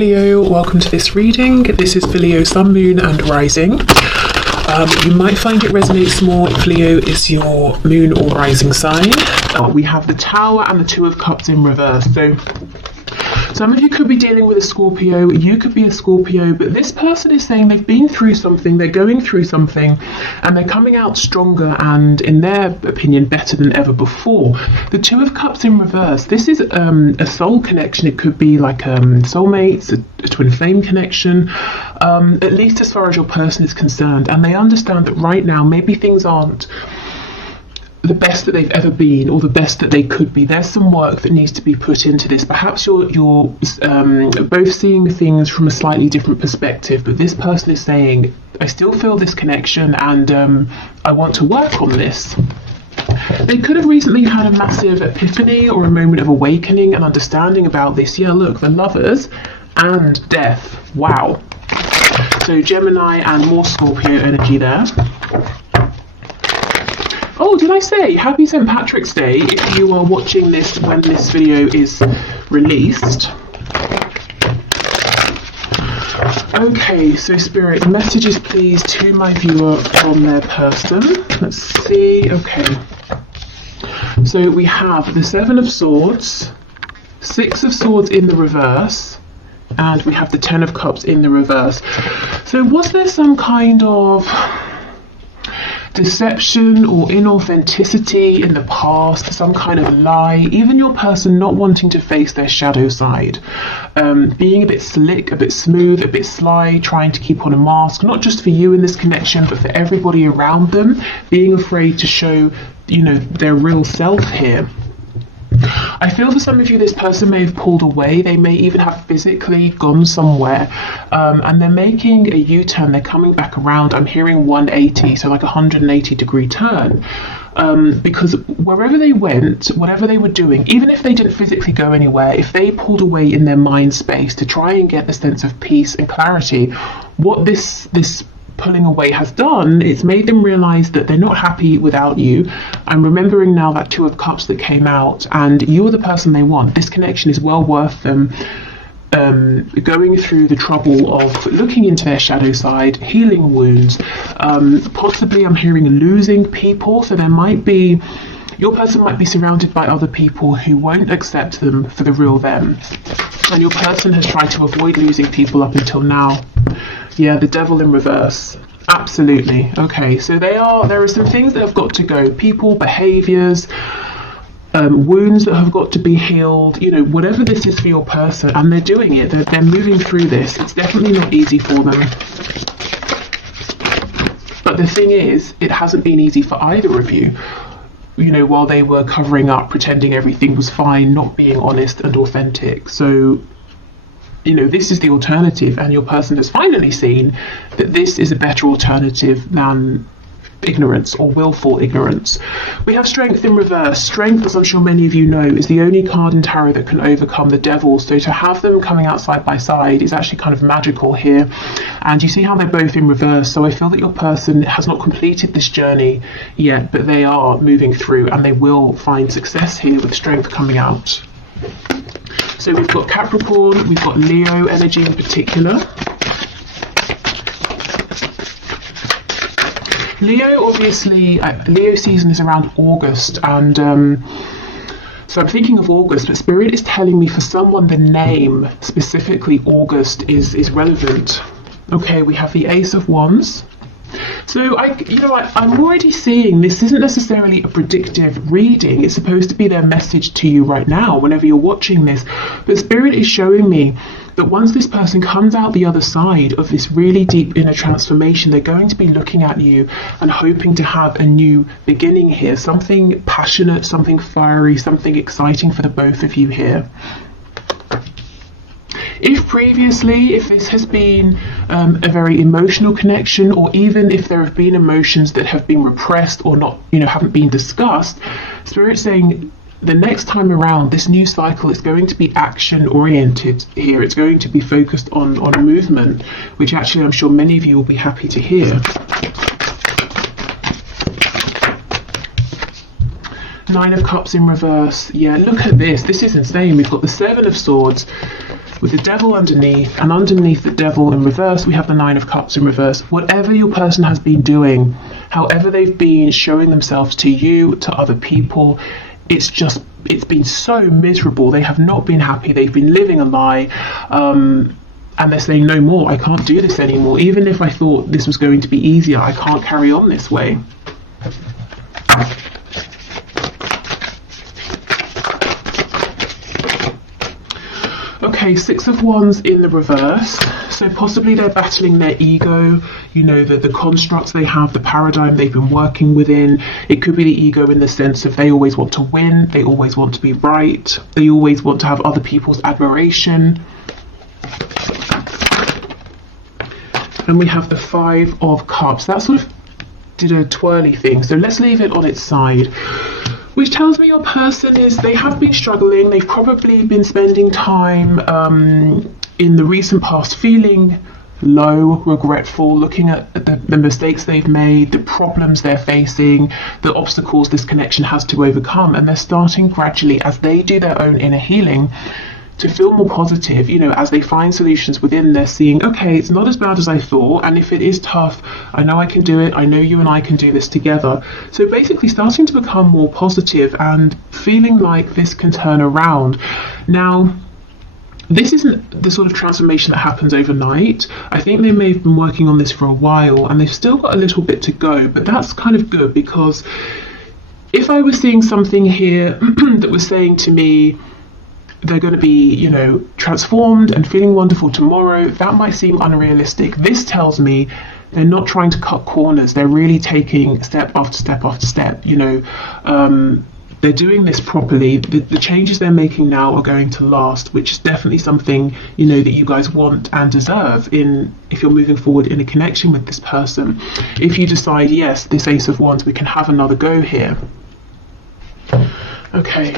Leo, welcome to this reading. This is for Leo, Sun, Moon and Rising. You might find it resonates more if Leo is your Moon or Rising sign. We have the Tower and the Two of Cups in reverse. So some of you could be dealing with a Scorpio, you could be a Scorpio, but this person is saying they've been through something, they're going through something, and they're coming out stronger and, in their opinion, better than ever before. The Two of Cups in reverse, this is a soul connection. It could be like soulmates, a twin flame connection, at least as far as your person is concerned. And they understand that right now, maybe things aren't the best that they've ever been or the best that they could be. There's some work that needs to be put into this. Perhaps you're both seeing things from a slightly different perspective, but this person is saying, I still feel this connection and I want to work on this. They could have recently had a massive epiphany or a moment of awakening and understanding about this. Yeah, look, the Lovers and Death. Wow. So Gemini and more Scorpio energy there. Oh, did I say happy St. Patrick's Day if you are watching this when this video is released. Okay, so Spirit, messages please to my viewer from their person. Let's see, okay. So we have the Seven of Swords, Six of Swords in the reverse, and we have the Ten of Cups in the reverse. So was there some kind of deception or inauthenticity in the past, some kind of lie, even your person not wanting to face their shadow side, being a bit slick, a bit smooth, a bit sly, trying to keep on a mask, not just for you in this connection, but for everybody around them, being afraid to show, their real self here. I feel for some of you, this person may have pulled away. They may even have physically gone somewhere, and they're making a U-turn. They're coming back around. I'm hearing 180, so like a 180-degree turn, because wherever they went, whatever they were doing, even if they didn't physically go anywhere, if they pulled away in their mind space to try and get a sense of peace and clarity, what this pulling away has done, it's made them realize that they're not happy without you. I'm remembering now that Two of Cups that came out, and you're the person they want. This connection is well worth them going through the trouble of looking into their shadow side, healing wounds. Possibly I'm hearing losing people, so your person might be surrounded by other people who won't accept them for the real them, and your person has tried to avoid losing people up until now. Yeah, the Devil in reverse. Absolutely. Okay, so there are some things that have got to go. People, behaviors, wounds that have got to be healed, whatever this is for your person, and they're doing it. They're moving through this. It's definitely not easy for them. But the thing is, it hasn't been easy for either of you. While they were covering up, pretending everything was fine, not being honest and authentic. So this is the alternative, and your person has finally seen that this is a better alternative than ignorance or willful ignorance. We have Strength in reverse. Strength, as I'm sure many of you know, is the only card in tarot that can overcome the devil. So to have them coming out side by side is actually kind of magical here. And you see how they're both in reverse. So I feel that your person has not completed this journey yet, but they are moving through, and they will find success here with Strength coming out. So we've got Capricorn, we've got Leo energy in particular. Leo, obviously, Leo season is around August, and so I'm thinking of August, but Spirit is telling me for someone the name, specifically August, is relevant. Okay, we have the Ace of Wands. So I'm already seeing this isn't necessarily a predictive reading. It's supposed to be their message to you right now, whenever you're watching this. But Spirit is showing me that once this person comes out the other side of this really deep inner transformation, they're going to be looking at you and hoping to have a new beginning here. Something passionate, something fiery, something exciting for the both of you here. If this has been a very emotional connection, or even if there have been emotions that have been repressed or not, haven't been discussed, Spirit's saying the next time around, this new cycle is going to be action oriented here. It's going to be focused on movement, which actually I'm sure many of you will be happy to hear. Nine of Cups in reverse. Yeah, look at this. This is insane. We've got the Seven of Swords, with the devil underneath, and underneath the devil in reverse we have the Nine of Cups in reverse. Whatever your person has been doing, however they've been showing themselves to you, to other people, it's been so miserable. They have not been happy. They've been living a lie, and they're saying, no more, I can't do this anymore. Even if I thought this was going to be easier, I can't carry on this way. Okay, Six of Wands in the reverse. So possibly they're battling their ego, you know, the constructs they have, the paradigm they've been working within. It could be the ego in the sense of they always want to win, they always want to be right, they always want to have other people's admiration. And we have the Five of Cups. That sort of did a twirly thing, so let's leave it on its side. Which tells me your person they have been struggling. They've probably been spending time in the recent past feeling low, regretful, looking at the mistakes they've made, the problems they're facing, the obstacles this connection has to overcome. And they're starting gradually, as they do their own inner healing, to feel more positive. You know, as they find solutions within, they're seeing, okay, it's not as bad as I thought, and if it is tough, I know I can do it, I know you and I can do this together. So basically starting to become more positive and feeling like this can turn around. Now, this isn't the sort of transformation that happens overnight. I think they may have been working on this for a while, and they've still got a little bit to go, but that's kind of good, because if I was seeing something here that was saying to me, they're going to be, you know, transformed and feeling wonderful tomorrow, that might seem unrealistic. This tells me they're not trying to cut corners. They're really taking step after step after step. You know, they're doing this properly. The changes they're making now are going to last, which is definitely something, you know, that you guys want and deserve if you're moving forward in a connection with this person. If you decide, yes, this Ace of Wands, we can have another go here. Okay.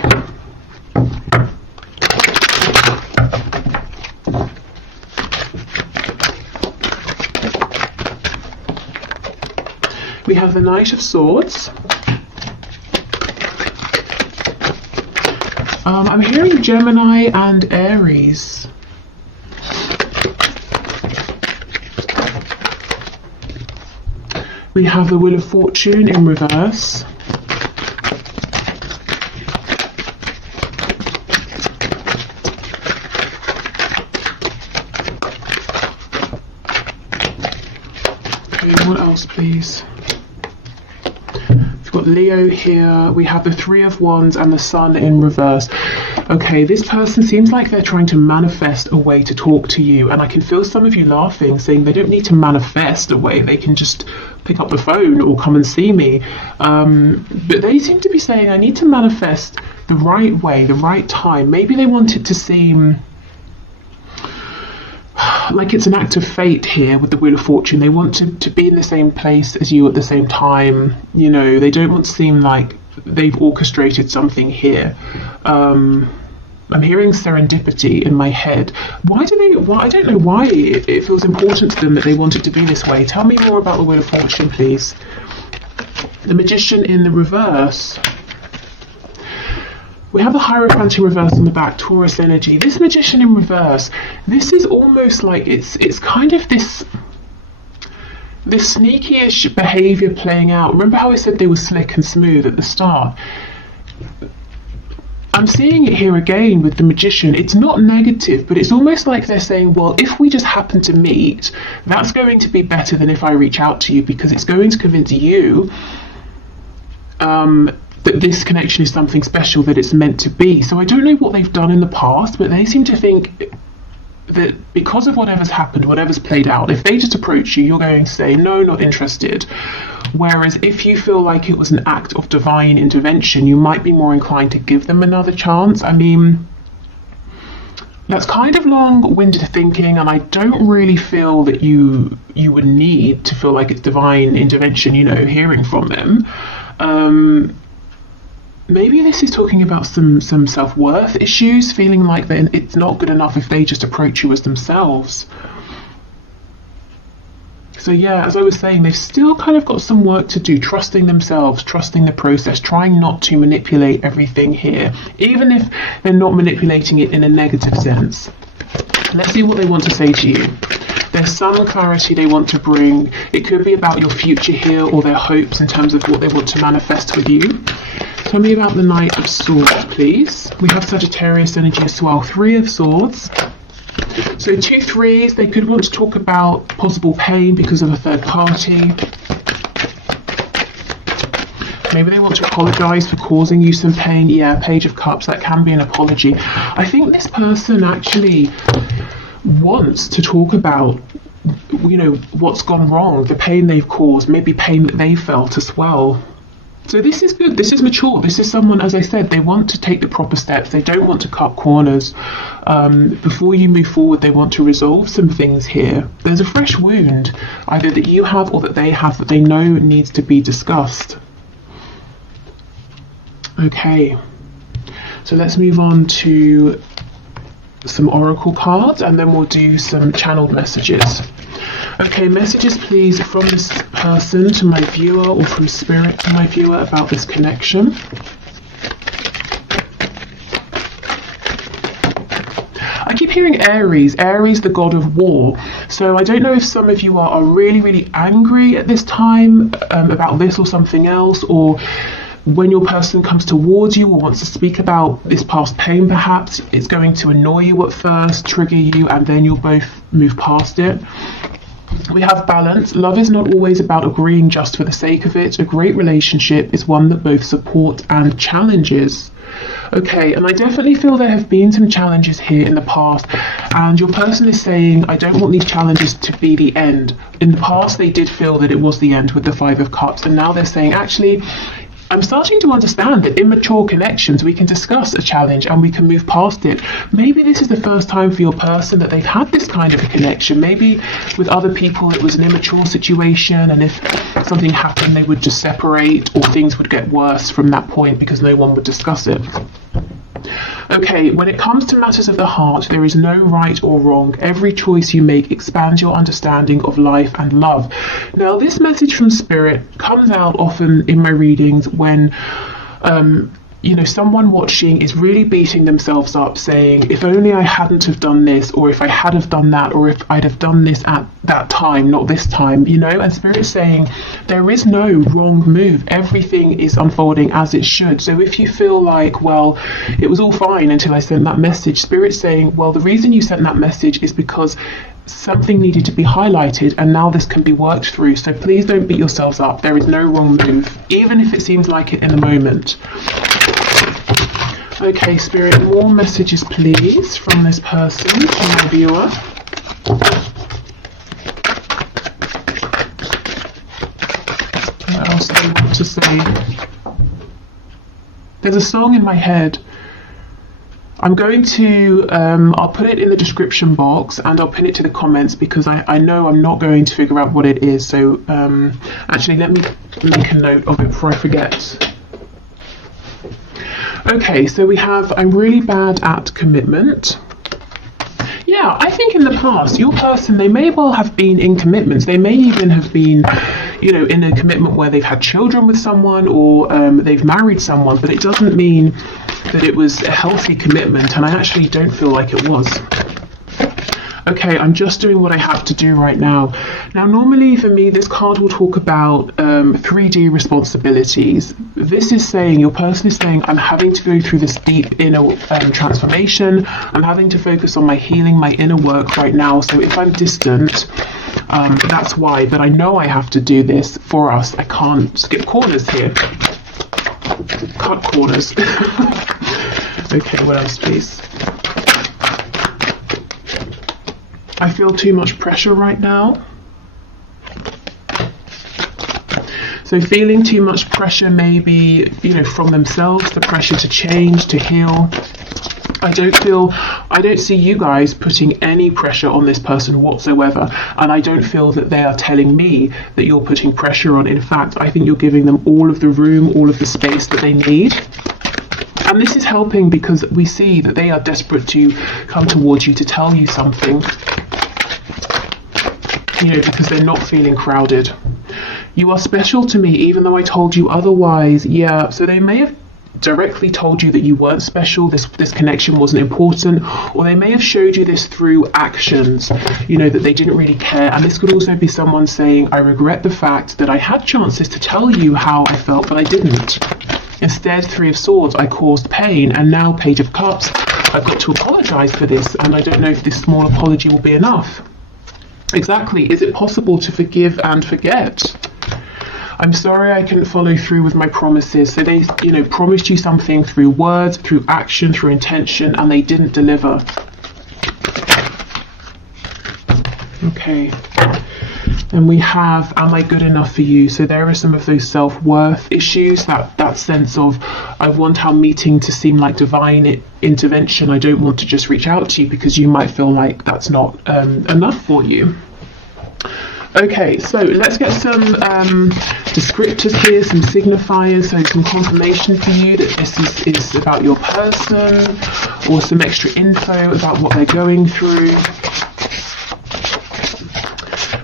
We have the Knight of Swords. I'm hearing Gemini and Aries. We have the Wheel of Fortune in reverse. Okay, what else, please? We've got Leo here. We have the Three of Wands and the Sun in reverse. Okay, this person seems like they're trying to manifest a way to talk to you, and I can feel some of you laughing, saying they don't need to manifest a way, they can just pick up the phone or come and see me. But they seem to be saying, I need to manifest the right way, the right time. Maybe they want it to seem like it's an act of fate here with the Wheel of Fortune. They want to be in the same place as you at the same time. You know, they don't want to seem like they've orchestrated something here. I'm hearing serendipity in my head. I don't know why it feels important to them that they want it to be this way. Tell me more about the Wheel of Fortune, please. The Magician in the reverse. We have the Hierophant in reverse on the back, Taurus energy. This Magician in reverse, this is almost like it's kind of this sneaky-ish behaviour playing out. Remember how I said they were slick and smooth at the start? I'm seeing it here again with the Magician. It's not negative, but it's almost like they're saying, well, if we just happen to meet, that's going to be better than if I reach out to you, because it's going to convince you that this connection is something special, that it's meant to be. So I don't know what they've done in the past, but they seem to think that because of whatever's happened, whatever's played out, if they just approach you, you're going to say, no, not interested. Whereas if you feel like it was an act of divine intervention, you might be more inclined to give them another chance. I mean, that's kind of long-winded thinking, and I don't really feel that you would need to feel like it's divine intervention, you know, hearing from them. Maybe this is talking about some self-worth issues, feeling like it's not good enough if they just approach you as themselves. So yeah, as I was saying, they've still kind of got some work to do, trusting themselves, trusting the process, trying not to manipulate everything here, even if they're not manipulating it in a negative sense. Let's see what they want to say to you. There's some clarity they want to bring. It could be about your future here, or their hopes in terms of what they want to manifest with you. Tell me about the Knight of Swords, please. We have Sagittarius energy as well. 3 of Swords. So 2 threes, they could want to talk about possible pain because of a third party. Maybe they want to apologise for causing you some pain. Yeah, Page of Cups, that can be an apology. I think this person actually wants to talk about, you know, what's gone wrong, the pain they've caused, maybe pain that they felt as well. So this is good, this is mature, this is someone, as I said, they want to take the proper steps, they don't want to cut corners. Before you move forward, they want to resolve some things here. There's a fresh wound, either that you have or that they have, that they know needs to be discussed. Okay, so let's move on to some oracle cards, and then we'll do some channeled messages. Okay, messages please from this person to my viewer, or from spirit to my viewer, about this connection. I keep hearing Aries, the god of war. So I don't know if some of you are really angry at this time about this or something else, or when your person comes towards you or wants to speak about this past pain, perhaps it's going to annoy you at first, trigger you, and then you'll both move past it. We have balance. Love is not always about agreeing just for the sake of it. A great relationship is one that both support and challenges. Okay, and I definitely feel there have been some challenges here in the past, and your person is saying, I don't want these challenges to be the end. In the past, they did feel that it was the end with the 5 of Cups, and now they're saying, actually, I'm starting to understand that in mature connections, we can discuss a challenge and we can move past it. Maybe this is the first time for your person that they've had this kind of a connection. Maybe with other people it was an immature situation, and if something happened they would just separate, or things would get worse from that point because no one would discuss it. Okay, when it comes to matters of the heart, there is no right or wrong. Every choice you make expands your understanding of life and love. Now, this message from Spirit comes out often in my readings when you know, someone watching is really beating themselves up, saying, if only I hadn't have done this, or if I had have done that, or if I'd have done this at that time, not this time, you know. And Spirit's saying there is no wrong move. Everything is unfolding as it should. So if you feel like, well, it was all fine until I sent that message, Spirit's saying, well, the reason you sent that message is because something needed to be highlighted, and now this can be worked through. So please don't beat yourselves up. There is no wrong move, even if it seems like it in the moment. Okay, Spirit, more messages please from this person to my viewer. What else do they want to say? There's a song in my head. I'm going to, I'll put it in the description box, and I'll pin it to the comments, because I know I'm not going to figure out what it is. So actually, let me make a note of it before I forget. Okay, so we have, I'm really bad at commitment. Yeah, I think in the past, your person, they may well have been in commitments. They may even have been, you know, in a commitment where they've had children with someone, or they've married someone, but it doesn't mean that it was a healthy commitment, and I actually don't feel like it was. Okay, I'm just doing what I have to do right now. Now, normally for me, this card will talk about 3D responsibilities. This is saying, your person is saying, I'm having to go through this deep inner transformation. I'm having to focus on my healing, my inner work right now. So if I'm distant, that's why. But I know I have to do this for us. I can't skip corners here. Cut corners. Okay, what else, please? I feel too much pressure right now. So feeling too much pressure, maybe, you know, from themselves, the pressure to change, to heal. I don't see you guys putting any pressure on this person whatsoever. And I don't feel that they are telling me that you're putting pressure on. In fact, I think you're giving them all of the room, all of the space that they need. And this is helping because we see that they are desperate to come towards you to tell you something. You know, because they're not feeling crowded. You are special to me, even though I told you otherwise. Yeah, so they may have directly told you that you weren't special, this connection wasn't important, or they may have showed you this through actions, you know, that they didn't really care. And this could also be someone saying, I regret the fact that I had chances to tell you how I felt, but I didn't. Instead, Three of Swords, I caused pain, and now Page of Cups, I've got to apologise for this, and I don't know if this small apology will be enough. Exactly. Is it possible to forgive and forget? I'm sorry I couldn't follow through with my promises. So they, you know, promised you something through words, through action, through intention, and they didn't deliver. Okay. And we have, am I good enough for you? So there are some of those self-worth issues, that sense of, I want our meeting to seem like divine intervention. I don't want to just reach out to you because you might feel like that's not enough for you. Okay, so let's get some descriptors here, some signifiers, so some confirmation for you that this is about your person, or some extra info about what they're going through.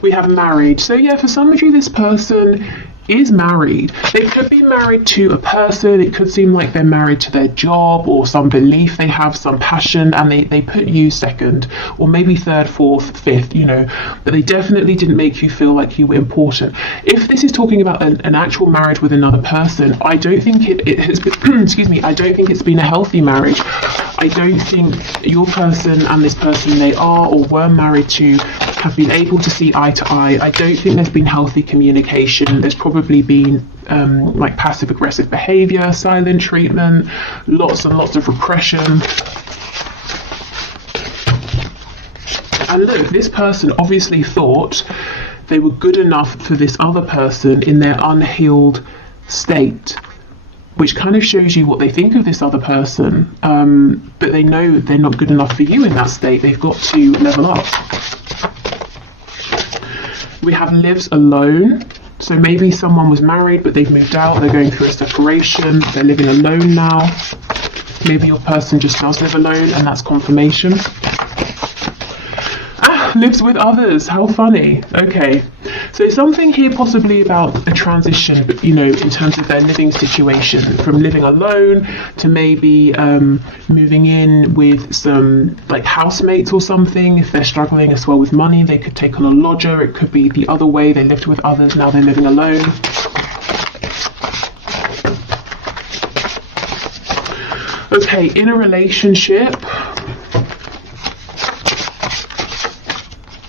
We have married. So yeah, for some of you, this person is married. They could be married to a person. It could seem like they're married to their job or some belief they have, some passion, and they put you second, or maybe third, fourth, fifth, you know, but they definitely didn't make you feel like you were important. If this is talking about an actual marriage with another person, I don't think it has been, excuse me, I don't think it's been a healthy marriage. I don't think your person and this person they are or were married to have been able to see eye to eye. I don't think there's been healthy communication. There's probably been like passive aggressive behavior, silent treatment, lots and lots of repression. And look, this person obviously thought they were good enough for this other person in their unhealed state, which kind of shows you what they think of this other person, but they know they're not good enough for you in that state. They've got to level up. We have lives alone. So maybe someone was married, but they've moved out, they're going through a separation, they're living alone now. Maybe your person just does live alone, and that's confirmation. Lives with others, how funny. Okay, so something here possibly about a transition, but you know, in terms of their living situation, from living alone to maybe moving in with some like housemates or something. If they're struggling as well with money, they could take on a lodger. It could be the other way, they lived with others, now they're living alone. Okay, in a relationship,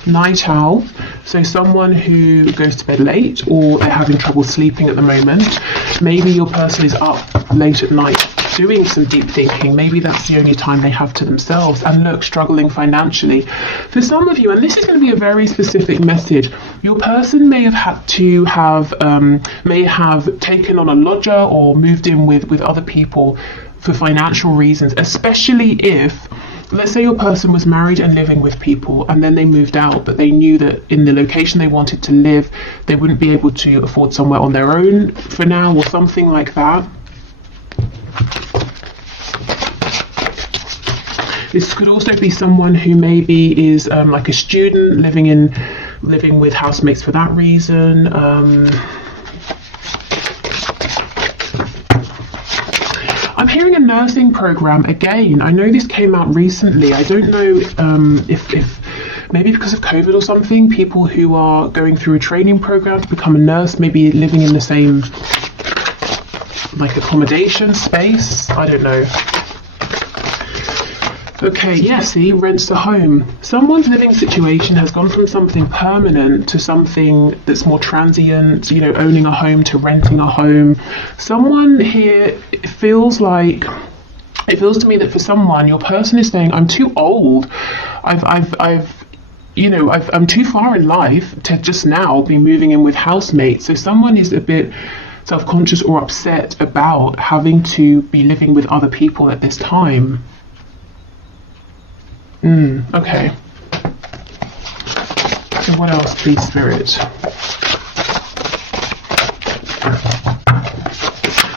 night owl, so someone who goes to bed late or they're having trouble sleeping at the moment. Maybe your person is up late at night doing some deep thinking. Maybe that's the only time they have to themselves, and look, struggling financially. For some of you, and this is going to be a very specific message, your person may have had to may have taken on a lodger or moved in with other people for financial reasons, especially if, let's say your person was married and living with people and then they moved out, but they knew that in the location they wanted to live, they wouldn't be able to afford somewhere on their own for now or something like that. This could also be someone who maybe is like a student living with housemates for that reason. I'm hearing a nursing program again. I know this came out recently. I don't know if maybe because of COVID or something, people who are going through a training program to become a nurse, maybe living in the same like accommodation space. I don't know. Okay, yeah, see, rents a home. Someone's living situation has gone from something permanent to something that's more transient, you know, owning a home to renting a home. Someone here, it feels to me that for someone, your person is saying, I'm too old. I'm too far in life to just now be moving in with housemates. So someone is a bit self-conscious or upset about having to be living with other people at this time. Okay. So what else, please, Spirit?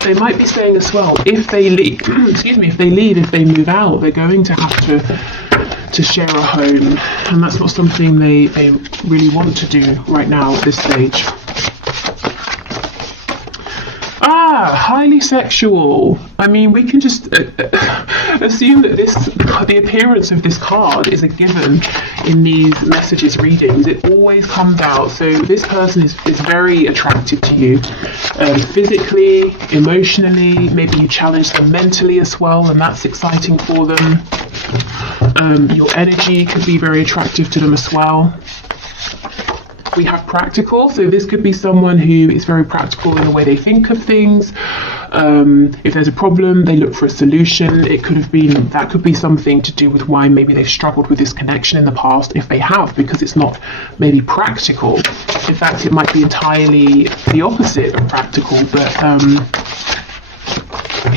They might be saying as well, if they leave, if they move out, they're going to have to share a home, and that's not something they really want to do right now at this stage. highly sexual. I mean, we can just assume that the appearance of this card is a given in these messages readings. It always comes out. So this person is very attractive to you, physically, emotionally. Maybe you challenge them mentally as well, and that's exciting for them. Your energy could be very attractive to them as well. We have practical, so this could be someone who is very practical in the way they think of things. If there's a problem, they look for a solution. That could be something to do with why maybe they've struggled with this connection in the past, if they have, because it's not maybe practical. In fact, it might be entirely the opposite of practical, but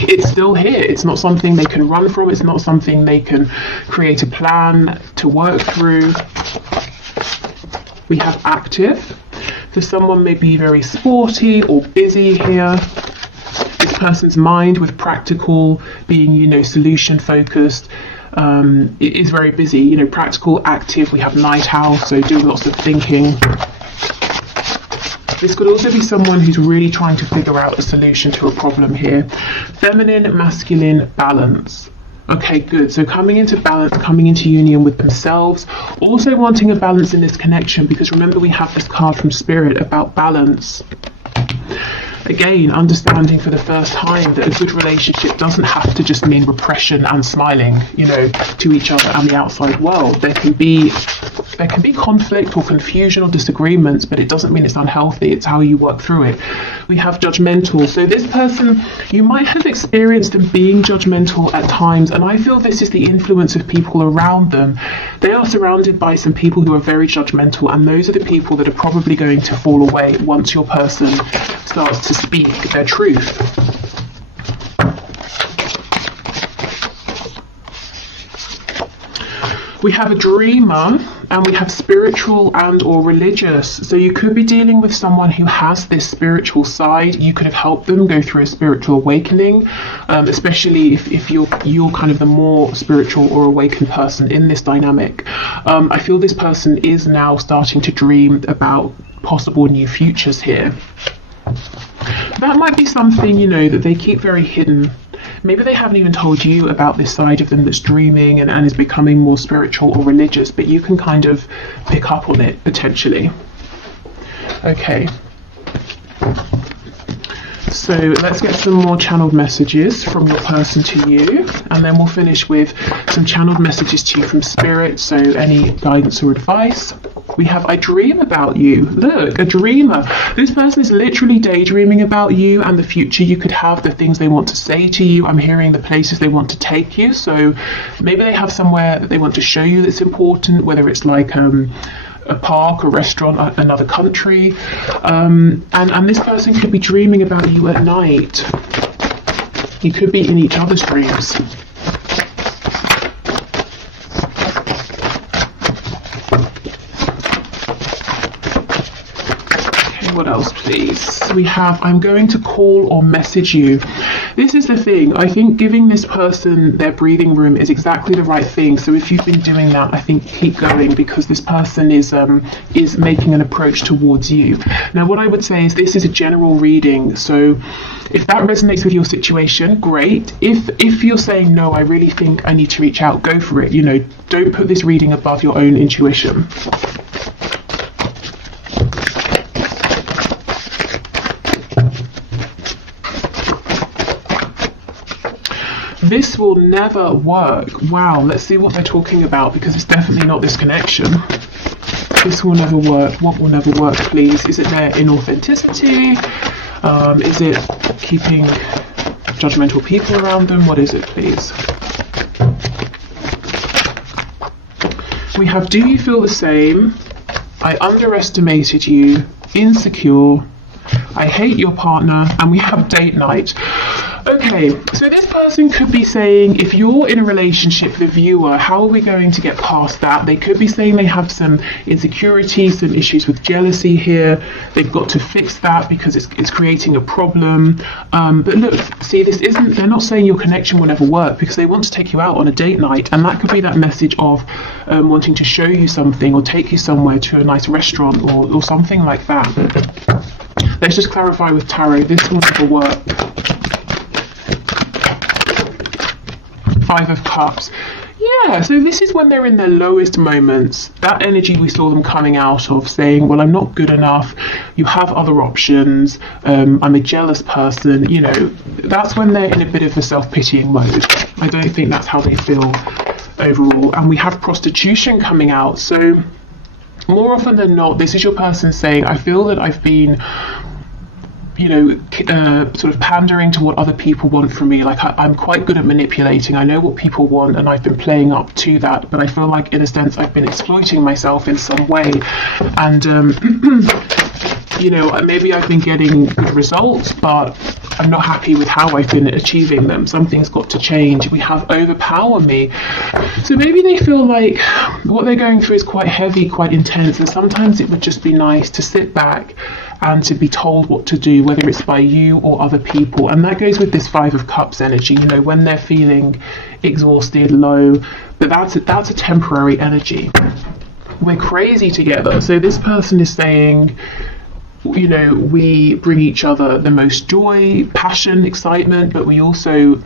it's still here. It's not something they can run from. It's not something they can create a plan to work through. We have active. So someone may be very sporty or busy here. This person's mind, with practical being, solution focused, it is very busy. Practical, active. We have night owl, so doing lots of thinking. This could also be someone who's really trying to figure out a solution to a problem here. Feminine, masculine, balance. Okay, good. So coming into balance, coming into union with themselves, also wanting a balance in this connection, because remember we have this card from Spirit about balance. Again, understanding for the first time that a good relationship doesn't have to just mean repression and smiling, to each other and the outside world. There can be conflict or confusion or disagreements, but it doesn't mean it's unhealthy. It's how you work through it. We have judgmental. So this person, you might have experienced them being judgmental at times, and I feel this is the influence of people around them. They are surrounded by some people who are very judgmental, and those are the people that are probably going to fall away once your person starts to speak their truth. We have a dreamer, and we have spiritual and or religious. So you could be dealing with someone who has this spiritual side. You could have helped them go through a spiritual awakening, especially if you're kind of the more spiritual or awakened person in this dynamic. I feel this person is now starting to dream about possible new futures here. That might be something, that they keep very hidden. Maybe they haven't even told you about this side of them that's dreaming and is becoming more spiritual or religious, but you can kind of pick up on it potentially. Okay. So let's get some more channeled messages from your person to you, and then we'll finish with some channeled messages to you from Spirit, so any guidance or advice. We have, I dream about you. Look, a dreamer. This person is literally daydreaming about you and the future you could have, the things they want to say to you. I'm hearing the places they want to take you. So maybe they have somewhere that they want to show you that's important, whether it's like a park, a restaurant, another country. And this person could be dreaming about you at night. You could be in each other's dreams. What else, please? We have, I'm going to call or message you. This is the thing. I think giving this person their breathing room is exactly the right thing. So if you've been doing that, I think keep going, because this person is making an approach towards you. Now, what I would say is this is a general reading. So if that resonates with your situation, great. If you're saying, no, I really think I need to reach out, go for it. Don't put this reading above your own intuition. This will never work. Wow, let's see what they're talking about, because it's definitely not this connection. This will never work. What will never work, please? Is it their inauthenticity? Is it keeping judgmental people around them? What is it, please? We have, do you feel the same? I underestimated you. Insecure. I hate your partner. And we have date night. Okay, so this person could be saying, if you're in a relationship, the viewer, how are we going to get past that? They could be saying they have some insecurities, some issues with jealousy here. They've got to fix that because it's creating a problem. But look, see, they're not saying your connection will never work, because they want to take you out on a date night. And that could be that message of wanting to show you something or take you somewhere to a nice restaurant or something like that. Let's just clarify with tarot, this will never work. Five of Cups. Yeah, so this is when they're in their lowest moments. That energy we saw them coming out of, saying, well, I'm not good enough, you have other options, I'm a jealous person, you know, that's when they're in a bit of a self-pitying mode. I don't think that's how they feel overall. And we have prostitution coming out. So more often than not, this is your person saying, I feel that I've been, you know, sort of pandering to what other people want from me. Like I'm quite good at manipulating. I know what people want and I've been playing up to that, but I feel like in a sense I've been exploiting myself in some way. And you know, maybe I've been getting good results, but I'm not happy with how I've been achieving them. Something's got to change. We have overpower me. So maybe they feel like what they're going through is quite heavy, quite intense, and sometimes it would just be nice to sit back and to be told what to do, whether it's by you or other people. And that goes with this Five of Cups energy, you know, when they're feeling exhausted, low, but that's a temporary energy. We're crazy together. So this person is saying, you know, we bring each other the most joy, passion, excitement, but we also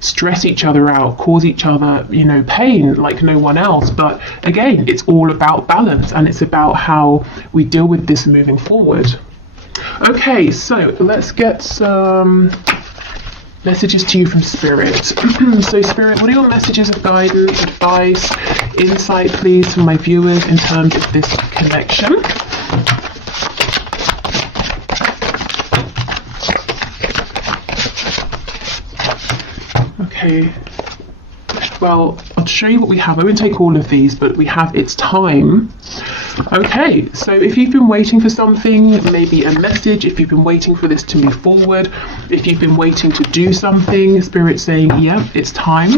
stress each other out, cause each other, you know, pain like no one else. But again, it's all about balance, and it's about how we deal with this moving forward. Okay, so let's get some messages to you from Spirit. So Spirit, what are your messages of guidance, advice, insight, please, for my viewers in terms of this connection? Okay, well, I'll show you what we have. I won't take all of these, but we have It's Time. Okay, so if you've been waiting for something, maybe a message, if you've been waiting for this to move forward, if you've been waiting to do something, Spirit's saying, yeah, it's time.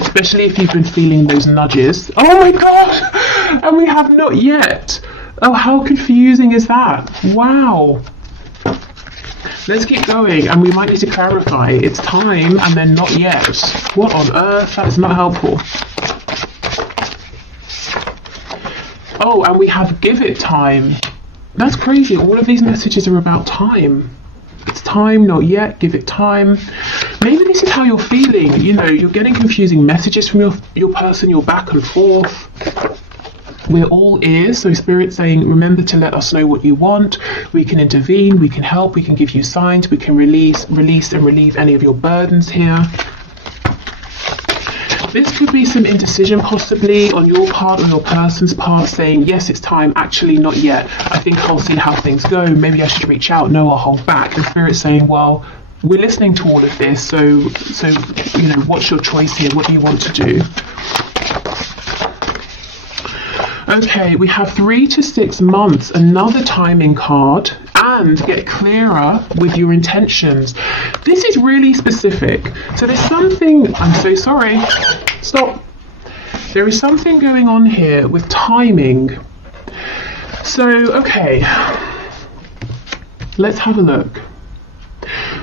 Especially if you've been feeling those nudges. Oh my God! And we have not yet. Oh, how confusing is that? Wow. Let's keep going, and we might need to clarify. It's time, and then not yet. What on earth? That is not helpful. Oh, and we have give it time. That's crazy. All of these messages are about time. It's time, not yet, give it time. Maybe this is how you're feeling. You know, you're getting confusing messages from your person, you're back and forth. We're all ears, so Spirit's saying, remember to let us know what you want. We can intervene, we can help, we can give you signs, we can release and relieve any of your burdens here. This could be some indecision possibly on your part or your person's part, saying, yes, it's time, actually not yet. I think I'll see how things go. Maybe I should reach out. No, I'll hold back. And Spirit's saying, well, we're listening to all of this, so you know, what's your choice here? What do you want to do? Okay, we have 3 to 6 months, another timing card, and get clearer with your intentions. This is really specific. So there's something, I'm so sorry, stop. There is something going on here with timing. So, okay, let's have a look.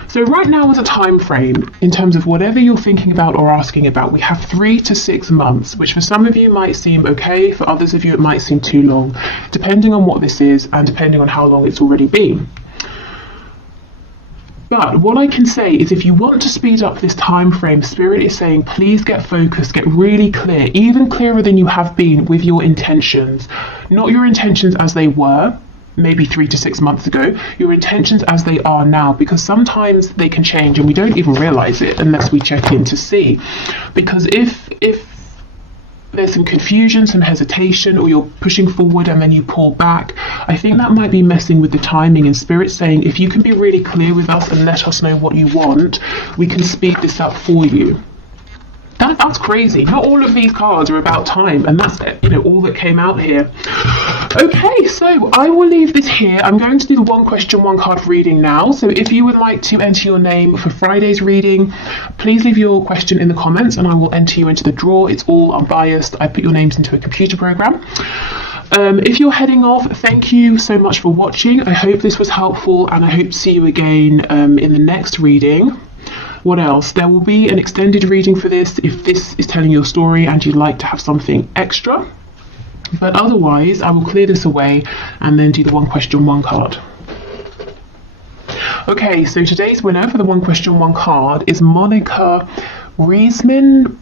So right now is a time frame in terms of whatever you're thinking about or asking about. We have 3 to 6 months, which for some of you might seem okay, for others of you it might seem too long, depending on what this is and depending on how long it's already been. But what I can say is if you want to speed up this time frame, Spirit is saying please get focused, get really clear, even clearer than you have been with your intentions. Not your intentions as they were, maybe 3 to 6 months ago, your intentions as they are now, because sometimes they can change and we don't even realize it unless we check in to see. Because if there's some confusion, some hesitation, or you're pushing forward and then you pull back, I think that might be messing with the timing. And Spirit saying if you can be really clear with us and let us know what you want, we can speed this up for you. That's crazy. Not all of these cards are about time, and that's, you know, all that came out here. Okay, so I will leave this here. I'm going to do the 1 question, 1 card reading now. So if you would like to enter your name for Friday's reading, please leave your question in the comments and I will enter you into the draw. It's all unbiased. I put your names into a computer program. If you're heading off, thank you so much for watching. I hope this was helpful, and I hope to see you again in the next reading. What else? There will be an extended reading for this if this is telling your story and you'd like to have something extra. But otherwise, I will clear this away and then do the 1 question, 1 card. Okay, so today's winner for the 1 question, 1 card is Monica Riesman.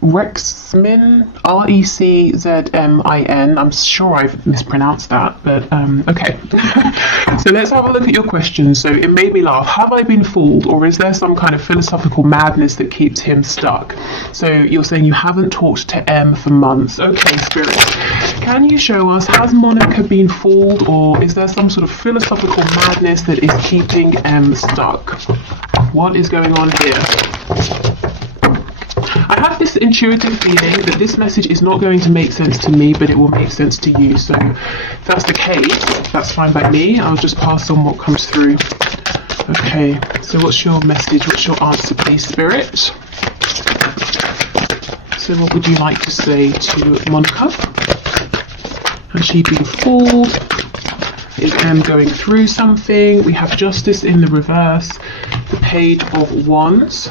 Rexmin, Reczmin. I'm sure I've mispronounced that, but okay. So let's have a look at your question. So it made me laugh. Have I been fooled, or is there some kind of philosophical madness that keeps him stuck? So you're saying you haven't talked to M for months. Okay, Spirit. Can you show us, has Monica been fooled, or is there some sort of philosophical madness that is keeping M stuck? What is going on here? I have this intuitive feeling that this message is not going to make sense to me, but it will make sense to you. So if that's the case, that's fine by me. I'll just pass on what comes through. Okay, so what's your message? What's your answer, please, Spirit? So what would you like to say to Monica? Has she been fooled? Is M going through something? We have Justice in the reverse, the Page of Wands.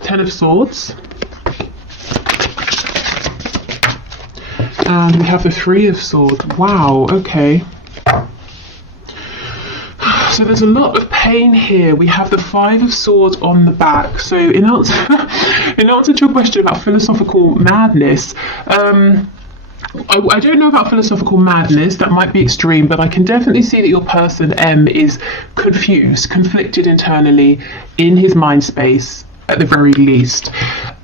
Ten of Swords, and we have the Three of Swords. Wow, okay. So there's a lot of pain here. We have the Five of Swords on the back. So in answer to your question about philosophical madness, I don't know about philosophical madness, that might be extreme, but I can definitely see that your person M is confused, conflicted internally in his mind space at the very least.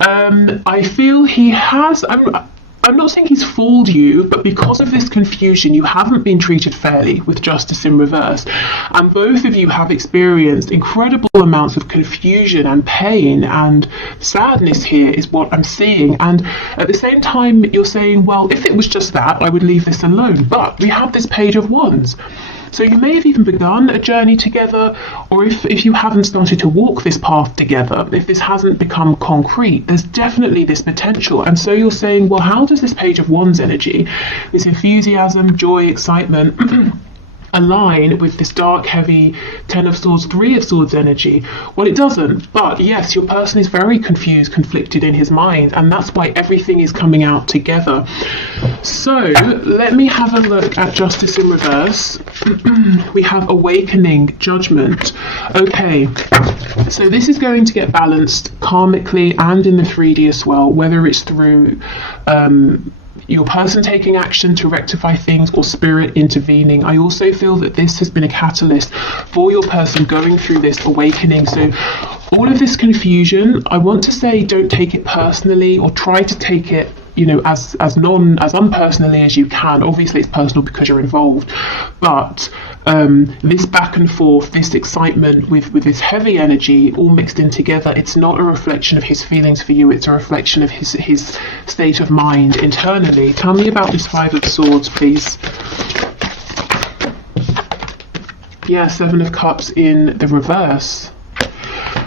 I feel he has, I'm not saying he's fooled you, but because of this confusion, you haven't been treated fairly with Justice in reverse. And both of you have experienced incredible amounts of confusion and pain and sadness here is what I'm seeing. And at the same time, you're saying, well, if it was just that, I would leave this alone. But we have this Page of Wands. So you may have even begun a journey together, or if you haven't started to walk this path together, if this hasn't become concrete, there's definitely this potential. And so you're saying, well, how does this Page of Wands energy, this enthusiasm, joy, excitement, align with this dark, heavy Ten of Swords, Three of Swords energy? Well, it doesn't. But yes, your person is very confused, conflicted in his mind, and that's why everything is coming out together. So let me have a look at Justice in reverse. We have Awakening, Judgment. Okay, so this is going to get balanced karmically and in the 3D as well, whether it's through your person taking action to rectify things or Spirit intervening. I also feel that this has been a catalyst for your person going through this awakening. So all of this confusion, I want to say, don't take it personally, or try to take it, you know, as unpersonally as you can. Obviously it's personal because you're involved, but this back and forth, this excitement with this heavy energy all mixed in together, it's not a reflection of his feelings for you, it's a reflection of his state of mind internally. Tell me about this Five of Swords, please. Yeah, Seven of Cups in the reverse.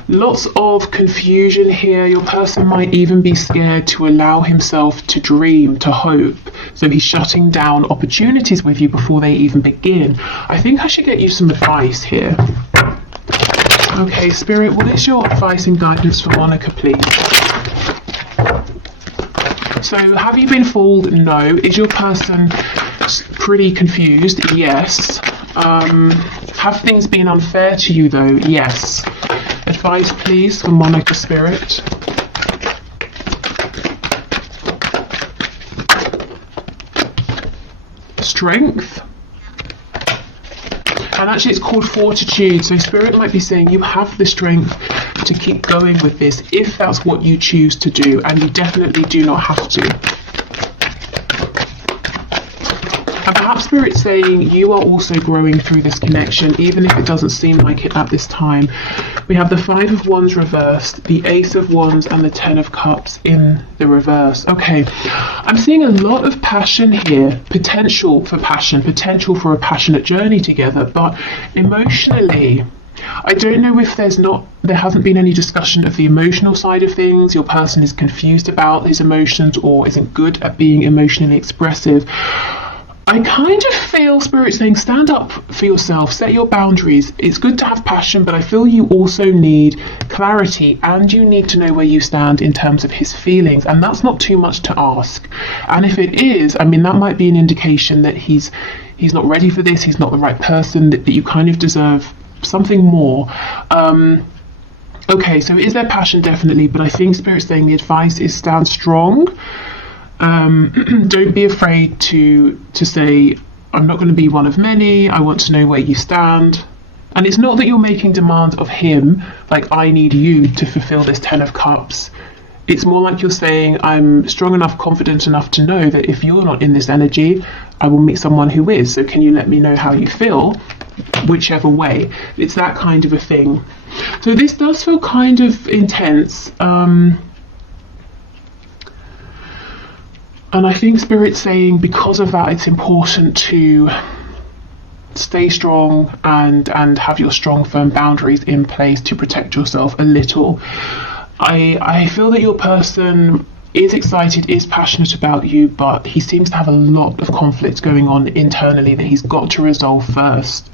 Lots of confusion here. Your person might even be scared to allow himself to dream, to hope. So he's shutting down opportunities with you before they even begin. I think I should get you some advice here. Okay, Spirit, what is your advice and guidance for Monica, please? So have you been fooled? No. Is your person pretty confused? Yes. Have things been unfair to you though? Yes. Advice please for Monica, Spirit. Strength. And actually it's called Fortitude. So Spirit might be saying you have the strength to keep going with this if that's what you choose to do, and you definitely do not have to. And perhaps Spirit's saying you are also growing through this connection, even if it doesn't seem like it at this time. We have the Five of Wands reversed, the Ace of Wands, and the Ten of Cups in the reverse. Okay, I'm seeing a lot of passion here, potential for passion, potential for a passionate journey together, but emotionally, I don't know if there hasn't been any discussion of the emotional side of things. Your person is confused about his emotions or isn't good at being emotionally expressive. I kind of feel Spirit saying stand up for yourself, set your boundaries. It's good to have passion, but I feel you also need clarity, and you need to know where you stand in terms of his feelings, and that's not too much to ask. And if it is, I mean, that might be an indication that he's not ready for this, he's not the right person, that you kind of deserve something more. Okay, so is there passion? Definitely, but I think Spirit's saying the advice is stand strong. Don't be afraid to say, I'm not going to be one of many, I want to know where you stand. And it's not that you're making demands of him, like I need you to fulfill this 10 of Cups. It's more like you're saying, I'm strong enough, confident enough to know that if you're not in this energy, I will meet someone who is. So can you let me know how you feel? Whichever way. It's that kind of a thing. So this does feel kind of intense. And I think Spirit's saying because of that, it's important to stay strong and have your strong, firm boundaries in place to protect yourself a little. I feel that your person is excited, is passionate about you, but he seems to have a lot of conflict going on internally that he's got to resolve first.